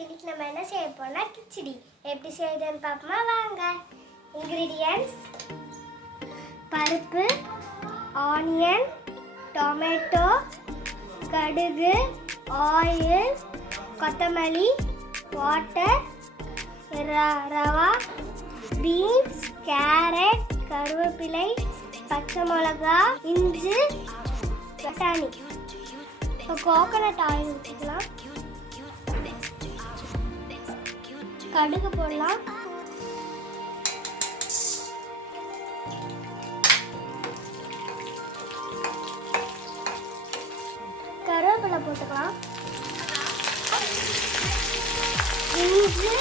இன்னைக்கு நம்ம என்ன செய்ய போறோம்னா கிச்சடி எப்படி செய்யறதுன்னு பார்ப்போமா வாங்க. இன்கிரிடியன்ட்ஸ் பருப்பு, ஆனியன், டொமேட்டோ, கடுகு, ஆயில், கொத்தமல்லி, வாட்டர், ரவா, பீன்ஸ், கேரட், கருவேப்பிலை, பச்சை மிளகா, இஞ்சி, பட்டாணி. இப்போ கோகோனட் ஆயில் ஊற்றிக்கலாம். கடுகு போடலாம். கருவேப்பிலை போட்டுக்கலாம். இஞ்சி,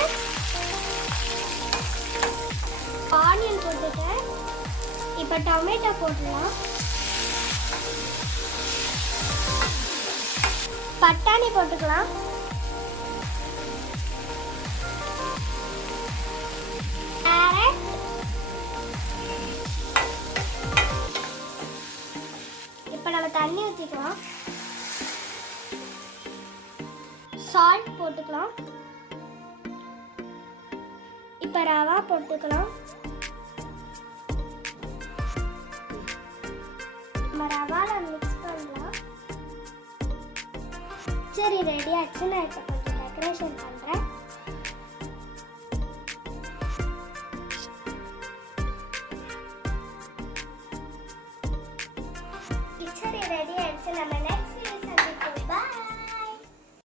ஆனியன் போட்டுட்டேன். இப்போ டொமேட்டோ போட்டுக்கலாம். பட்டாணி போட்டுக்கலாம். கேரட், இப்போ நம்ம தண்ணி ஊற்றிக்கலாம். சால்ட் போட்டுக்கலாம். இப்போ ரவா போட்டுக்கலாம். நம்ம ரவாவில் மிக்ஸ் பண்ணலாம். சரி ரெடி ஆச்சு. நான் இப்போ கொஞ்சம் டெக்கரேஷன் பண்ணுறேன்.